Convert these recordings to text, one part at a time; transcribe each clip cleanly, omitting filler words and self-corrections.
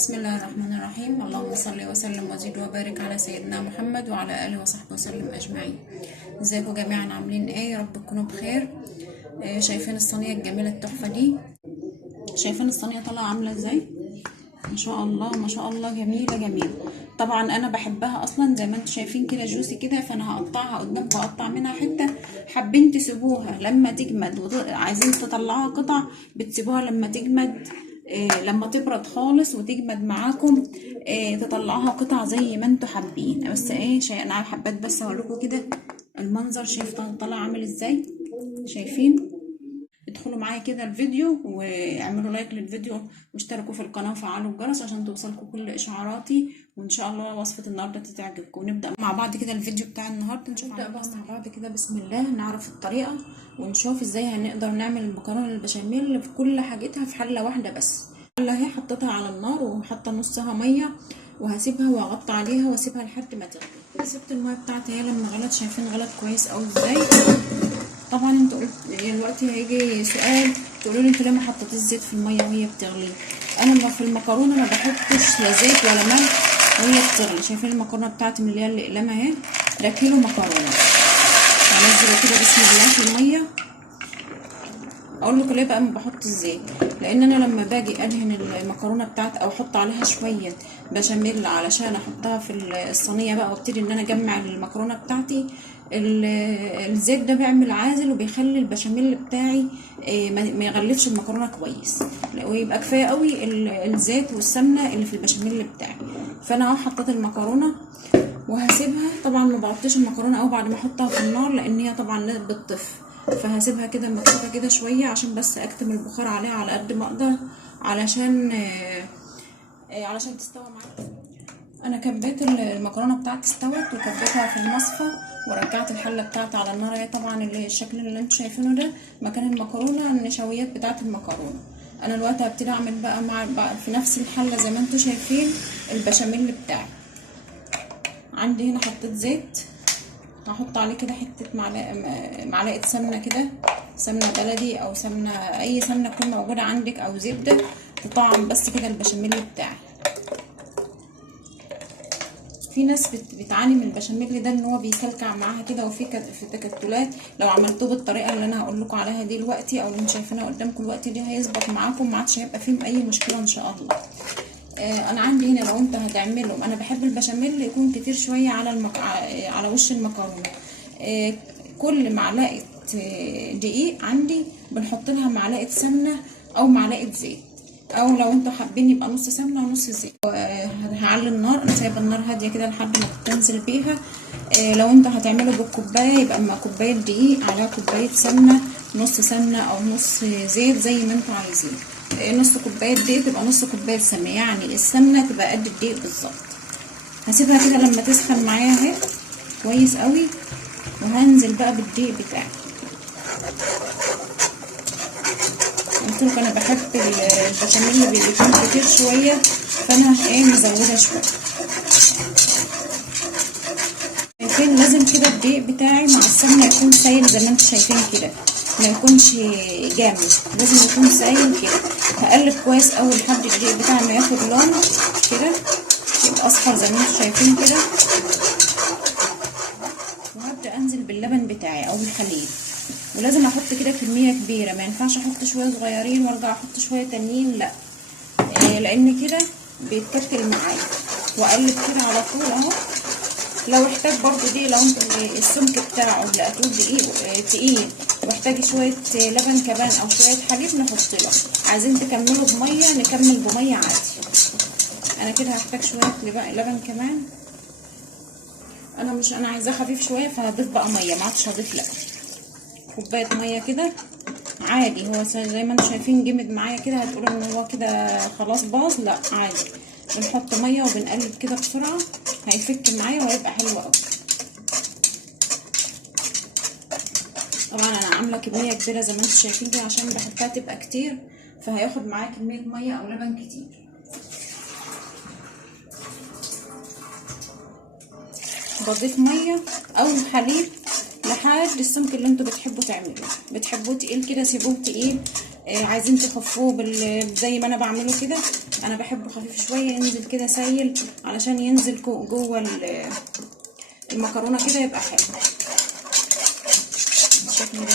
بسم الله الرحمن الرحيم. اللهم صل وسلم وزد وبارك على سيدنا محمد وعلى اله وصحبه وسلم اجمعين. ازيكم جميعا، عاملين ايه؟ يا رب تكونوا بخير. شايفين الصينيه الجميله التحفه دي؟ شايفين الصينيه طالعه عامله ازاي؟ ما شاء الله ما شاء الله، جميله جميله. طبعا انا بحبها اصلا زي ما انتم شايفين كده جوسي كده، فانا هقطعها قدامكم، هقطع منها حته. حابين تسيبوها لما تجمد عايزين تطلعوها قطع، بتسيبوها لما تجمد. لما تبرد خالص وتجمد معاكم، تطلعوها قطع زي ما انتوا حابين. بس شيء انا حبيت بس اوريكم كده المنظر. شايف طالع عامل ازاي؟ شايفين؟ ادخلوا معايا كده الفيديو واعملوا لايك للفيديو واشتركوا في القناه وفعلوا الجرس عشان توصلكم كل اشعاراتي، وان شاء الله وصفه النهارده تعجبكم. ونبدا مع بعض كده الفيديو بتاع النهارده. نشوف بقى مع بعض كده بسم الله، نعرف الطريقه ونشوف ازاي هنقدر نعمل المكرونه البشاميل في كل حاجتها في حله واحده بس. الحله اهي حطيتها على النار وحاطه نصها ميه، وهسيبها واغطي عليها واسيبها لحد ما تغلي. سبت الميه بتاعتي هي لما غلت، شايفين غلت كويس قوي ازاي؟ طبعا انتوا دلوقتي هيجي سؤال تقولوا لي انتوا ليه ما حطيتيش زيت في الميه وهي بتغلي؟ انا في المكرونه ما بحطش لا زيت ولا ملح وهي بتغلي. شايفين المكرونه بتاعتي من اللي هي الاقلامه اهي، ده كيلو مكرونه. هنزله كده بسم الله في الميه. اقول لكم ليه بقى ما بحط الزيت؟ لان انا لما باجي ادهن المكرونه بتاعتي او احط عليها شويه بشاميل علشان احطها في الصينيه بقى وابتدي ان انا اجمع المكرونه بتاعتي، الزيت ده بيعمل عازل وبيخلي البشاميل بتاعي ما يغلفش المكرونه كويس، ويبقى كفايه قوي الزيت والسمنه اللي في البشاميل بتاعي. فانا اهو حطيت المكرونه وهسيبها. طبعا ما بغطيش المكرونه قوي بعد ما احطها في النار لان هي طبعا بتطفي، فهسيبها كده مكتوفه كده شويه عشان بس اكتم البخار عليها على قد ما اقدر علشان تستوي معايا. انا كبيت المكرونه بتاعتي استوت وكبيتها في المصفى ورجعت الحله بتاعتي على النار. هي طبعا الشكل اللي انتوا شايفينه ده مكان المكرونه، النشويات بتاعت المكرونه. انا دلوقتي هبتدي اعمل بقى في نفس الحله زي ما انتوا شايفين البشاميل بتاعي. عندي هنا حطيت زيت، هحط عليه كده حته معلقه سمنه كده، سمنه بلدي او سمنه اي سمنه تكون موجوده عندك او زبده، تطعم بس كده البشاميل بتاعي. في ناس بتعاني من البشاميل ده ان هو بيكلكع معاها كده وفي تكتلات. لو عملتوه بالطريقه اللي انا هقول لكم عليها دي دلوقتي او اللي انتوا شايفينها قدامكم دلوقتي دي، هيظبط معاكم، ما عادش هيبقى فيهم اي مشكله ان شاء الله. انا عندي هنا لو انت هتعمله، انا بحب البشاميل يكون كتير شويه على وش المكرونه. كل معلقه دقيق عندي بنحط لها معلقه سمنه او معلقه زيت، او لو انتوا حابين يبقى نص سمنه ونص زيت. هعلي النار، انا سايبه النار هاديه كده لحد ما تنزل بيها. لو انتوا هتعملوا بالكوبايه يبقى مع كوبايه دقيق على كوبايه سمنه، نص سمنه او نص زيت زي ما انتوا عايزين. نص كوبايه دقيق تبقى نص كوبايه سمنه، يعني السمنه تبقى قد الدقيق بالظبط. هسيبها كده لما تسخن معايا اهي كويس قوي، وهنزل بقى بالدقيق بتاعي. قلت لكم انا بحب البشاميل اللي بيكون كتير شويه، فانا مزوده شويه. شايفين لازم كده الدقيق بتاعي مع السمنه يكون سايل زي ما انتم شايفين كده، ما يكونش جامد، لازم يكون سايل كده. هقلب كويس قوي لحد الدقيق بتاعي ما ياخد لون كده، يبقى اصفر زي ما انتم شايفين كده. وهبدا انزل باللبن بتاعي او الحليب، ولازم احط كده كميه كبيره، ما ينفعش احط شويه صغيرين وارجع احط شويه تانيين، لا. لان كده بيتكتل معايا. واقلب كده على طول اهو. لو احتاج برضو دي، لو انت السمك بتاعه لقيتوه دقيق تقيل واحتاج شويه لبن كمان او شويه حليب نحط له. عايزين تكملوا بميه نكمل بميه عادي. انا كده هحتاج شويه لبن كمان. انا عايزاه خفيف شويه فهضيف بقى ميه، ما عادش هضيف لبن. كوبايه ميه كده عادي. هو زي ما انتم شايفين جمد معايا كده، هتقولوا ان هو كده خلاص باظ، لا عادي. بنحط ميه وبنقلب كده بسرعه، هيفك معايا وهيبقى حلو قوي. طبعا انا عامله كميه كبيره زي ما انتم شايفين كده عشان بحبها تبقى كتير، فهياخد معايا كميه ميه او لبن كتير. بضيف ميه او حليب لحد السمك اللي انتوا بتحبوا تعملوه. بتحبوه تقيل كده سيبوه تقيل، عايزين تخفوه زي ما انا بعمله كده. انا بحبه خفيف شويه، ينزل كده سايل علشان ينزل جوه المكرونه كده يبقى حلو بالشكل ده.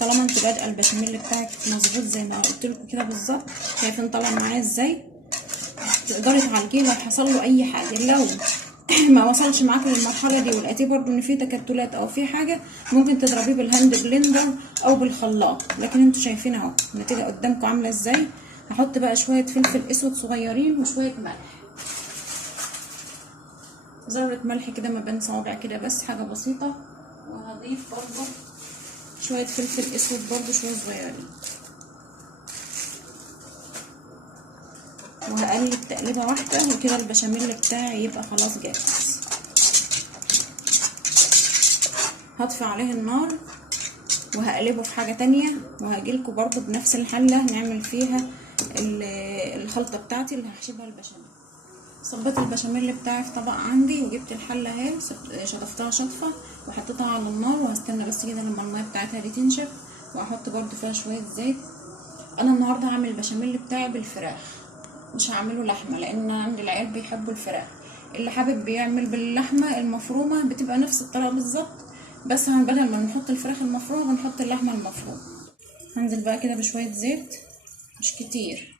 طالما انت بادئه البشاميل بتاعك مظبوط زي ما قلت لكم كده بالظبط، شايفين طالع معايا ازاي؟ تقدري تعالجيه لو حصل له اي حاجه. لو ما وصلش معاكي للمرحله دي ولقيتيه برضو ان فيه تكتلات او فيه حاجه، ممكن تضربيه بالهاند بلندر او بالخلاط. لكن انتوا شايفين اهو النتيجه قدامكم عامله ازاي. هحط بقى شويه فلفل اسود صغيرين وشويه ملح، ذره ملح كده ما بين صوابع كده، بس حاجه بسيطه. وهضيف برضو شويه فلفل اسود برضو شويه صغيرين، وهقلب تقليبه واحده وكده البشاميل بتاعي يبقى خلاص جاهز. هطفي عليه النار وهقلبه في حاجه تانية، وهجيلكوا برضو بنفس الحله نعمل فيها الخلطه بتاعتي اللي هحشبها البشاميل. صبيت البشاميل بتاعي في طبق عندي، وجبت الحله اهي شطفتها شطفه وحطيتها على النار، وهستنى بس كده لما الميه بتاعتها دي تنشف، وهحط برضو فيها شويه زيت. انا النهارده هعمل البشاميل بتاعي بالفراخ، مش هعمله لحمه لان عندي العيال بيحبوا الفراخ. اللي حابب بيعمل باللحمه المفرومه بتبقى نفس الطريقه بالظبط، بس بدل ما نحط الفراخ المفرومه بنحط اللحمه المفرومه. هنزل بقى كده بشويه زيت مش كتير.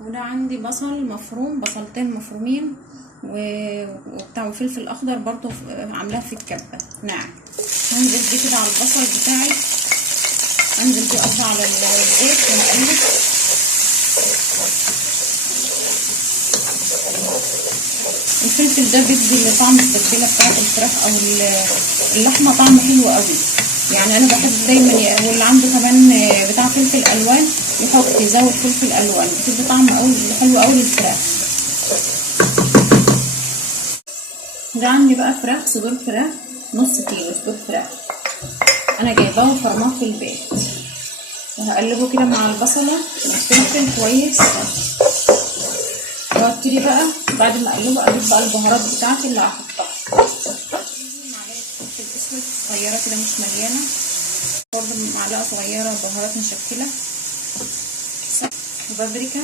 وده عندي بصل مفروم، بصلتين مفرومين وبتاع فلفل اخضر برضو عاملاه في الكبه ناعم. هنزل بيه كده على البصل بتاعي، انزل بيه قصدي على الزيت وهقلب. الفلفل ده بيدي لطعم التتبيله بتاعت الفراخ او اللحمه طعم حلو قوي. يعني انا بحب دايما، واللي عنده كمان بتاع فلفل الوان يزود فلفل الوان، بتدي طعم قوي حلو قوي للفراخ. ده عندي بقى فراخ، صدور فراخ نص كيلو صدور فراخ انا جايباه وفرماه في البيت، وهقلبه كده مع البصله والفلفل كويس. وهبتدي بقى بعد ما اقلبه اضيف بقى البهارات بتاعتي اللي هحطها. معلقه فلفل اسود صغيره كده مش مليانه، برضه معلقه صغيره بهارات مشكله، وبابريكا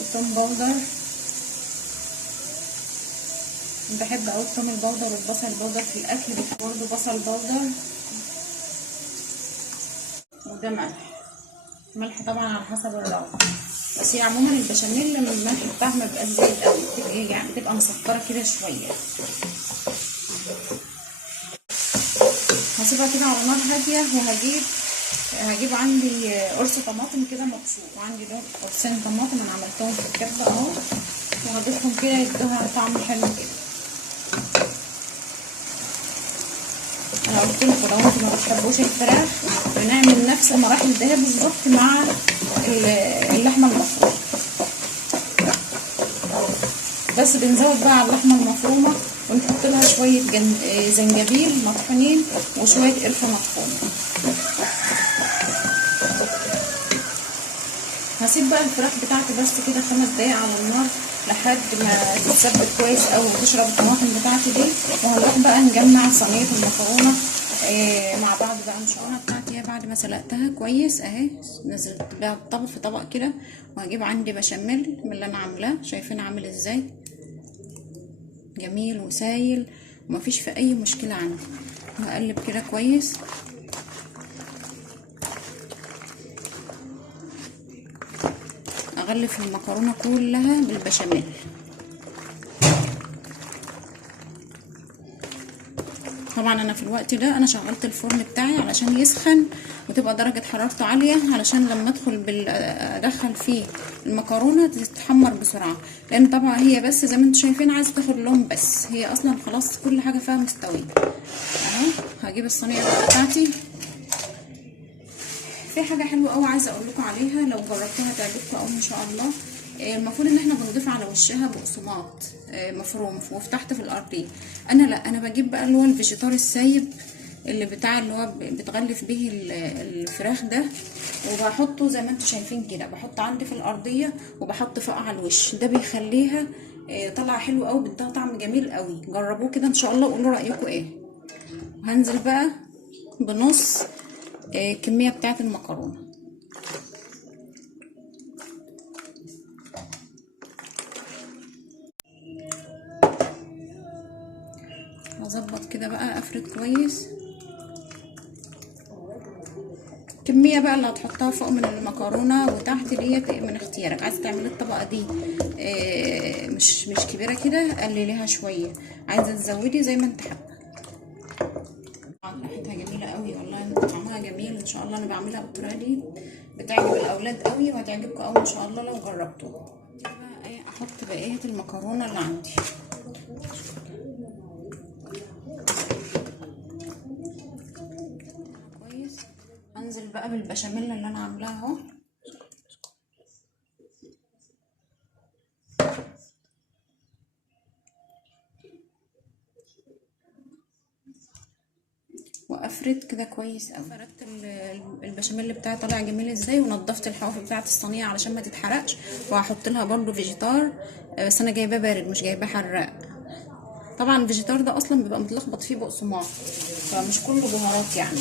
وتوم باودر. بحب اوي التوم البودر والبصل البودر في الاكل، برضه بصل بودر. وده ملح طبعا على حسب الرغبه، بس هي عموما البشاميل لما الملح بتاعها ما بيبقاش زايد قوي، بتبقى يعني بتبقى مسكره كده شويه. هسيبها كده على نار هاديه، هجيب عندي قرص طماطم كده مبشور، وعندي دول قرصين طماطم انا عملتهم في الكبه اهو، وهضيفهم كده يدوها طعم حلو كده. انا قلت لكم لو انتوا ما بتحبوش الفراخ بنعمل نفس مراحل ده بالظبط مع اللحمه المفرومه، بس بنزود بقى على اللحمه المفرومه ونحط لها شويه زنجبيل مطحونين وشويه قرفه مطحونه. هسيب بقى الفراخ بتاعتي بس كده 5 دقايق على النار لحد ما تتسبك كويس قوي وتشرب الطماطم بتاعتي دي، وهنروح بقى نجمع صينيه المكرونه مع بعض بقى ان شاء الله. بتاعتي بعد ما سلقتها كويس اهي، نزلت بقى الطبق في طبق كده، وهجيب عندي بشاميل من اللي انا عاملاه، شايفين عامل ازاي جميل وسايل ومفيش في اي مشكله عندي. وهقلب كده كويس، اغلف المكرونه كلها بالبشاميل. طبعا انا في الوقت ده انا شغلت الفرن بتاعي علشان يسخن وتبقى درجه حرارته عاليه، علشان لما ادخل فيه المكرونه تتحمر بسرعه، لان طبعا هي بس زي ما انتم شايفين عايزه تاخد لون، بس هي اصلا خلاص كل حاجه فيها مستويه اهو. هجيب الصينيه بتاعتي. في حاجه حلوه قوي عايزه اقول لكم عليها، لو جربتوها تعجبكم قوي ان شاء الله. المفروض ان احنا بنضيف على وشها بقسماط مفروم وفي تحت في الارضيه. انا بجيب بقى اللي هو الفيجيتار السايب اللي هو بتغلف به الفراخ ده، وبحطه زي ما انتم شايفين كده، بحط عندي في الارضيه وبحط فوق على الوش، ده بيخليها طالعه حلو قوي، بتديها طعم جميل قوي. جربوه كده ان شاء الله وقولوا رايكم ايه. هنزل بقى بنص الكمية بتاعة المكرونة. هظبط كده بقى، افرد كويس. الكمية بقى اللي هتحطها فوق من المكرونة وتحت ديت من اختيارك. عايزة تعملي الطبقة دي مش كبيرة كده، قلليها شوية. عايزة تزودي زي ما انت حابة. ريحتها جميلة قوي والله، طعمها جميل ان شاء الله. انا بعملها بالطريقة دي بتعجب الاولاد قوي، وهتعجبكم قوي ان شاء الله لو جربتوها. احط بقية المكرونة اللي عندي. كويس. هنزل بقى بالبشاميل اللي انا عاملاها اهو. وافرد كده كويس قوي. فردت البشاميل بتاعي طالع جميل ازاي، ونضفت الحواف بتاعه الصينيه علشان ما تتحرقش. وهحط لها برده فيجيتار، بس انا جايباه بارد مش جايباه حراق. طبعا الفيجيتار ده اصلا بيبقى متلخبط فيه بقسماط، فمش كله بهارات يعني،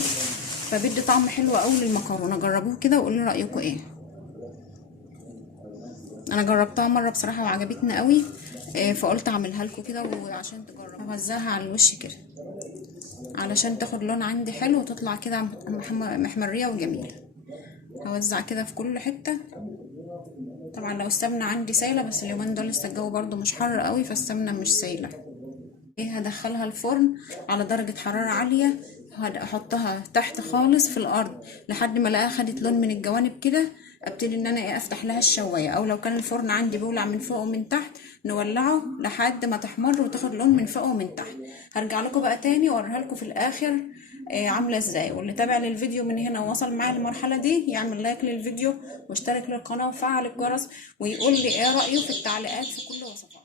فبيدي طعم حلو قوي للمكرونه. جربوه كده وقولوا رايكم ايه. انا جربتها مره بصراحه وعجبتني قوي، فقلت اعملها لكم كده وعشان تجربوا. هوزعها على الوش كده علشان تاخد لون عندي حلو وتطلع كده محمريه وجميله. هوزع كده في كل حته. طبعا لو السمنه عندي سايله، بس اليومين دول لسه الجو برده مش حر قوي، فالسمنه مش سايله. هدخلها الفرن على درجه حراره عاليه. هحطها تحت خالص في الارض لحد ما الاقيها خدت لون من الجوانب كده. ابتدي ان انا افتح لها الشوايه، او لو كان الفرن عندي بيولع من فوق ومن تحت نولعه لحد ما تحمر وتاخد لون من فوق ومن تحت. هرجع لكم بقى تاني واوريها لكم في الاخر عامله ازاي. واللي تابع للفيديو من هنا ووصل معايا للمرحله دي يعمل لايك للفيديو واشترك للقناه وفعل الجرس، ويقول لي ايه رايه في التعليقات في كل وصفات.